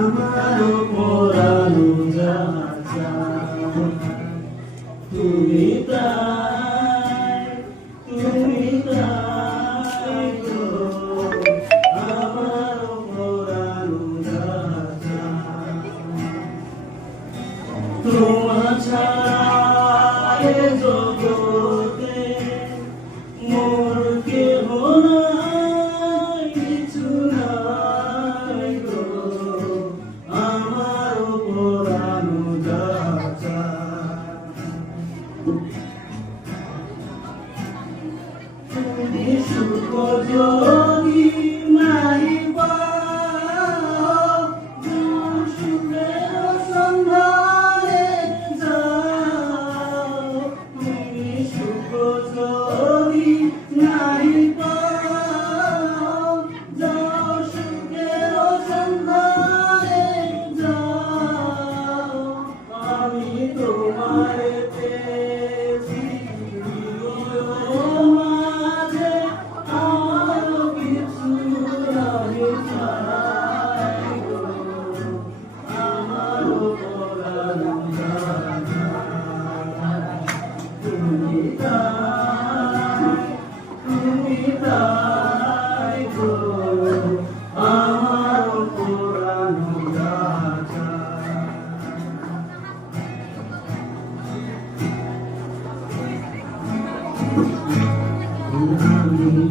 আমারও পরানো যাচা তুমি তাই গো আমারও পরানো যাচা তোমার ছাড়া এ জগতে মোর কেহ নাই কিছু নাই গো আমারও পরানো যাচা তুমি সুখ যদি নাই পাও সুখের সন্ধানে যাও তুমি সুখ যদি নাই পাও যাও সুখের সন্ধানে যাও আমি তোমারে পেয়েছি মাঝে আরো কিছু নাই চাই গো আমারও পরানো যাচা তুমি তাই গো আমারও পরানো যাচা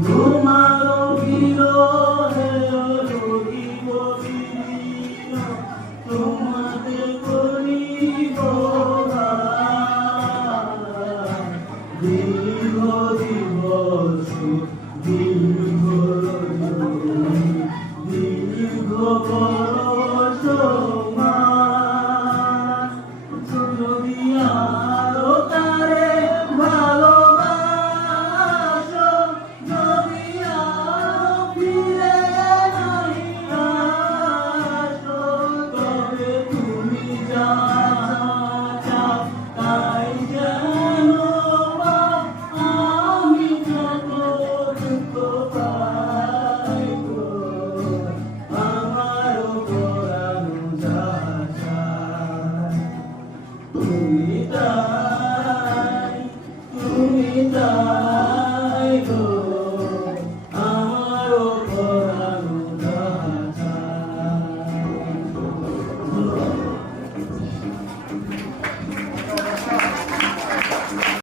তোমার বিরহে রহিব দিন তোমাকে করিব দীর্ঘ দিবস দীর্ঘ রজনী দীর্ঘ বরষ মাস যদি আরো তারে ভালোবাসো যদি আরো ফিরে নাই আসো তবে তুমি যা চাও তাই যেন পাও আমি যত দুঃখ পাই গো আমারও পরানো যাচা তুমি তাই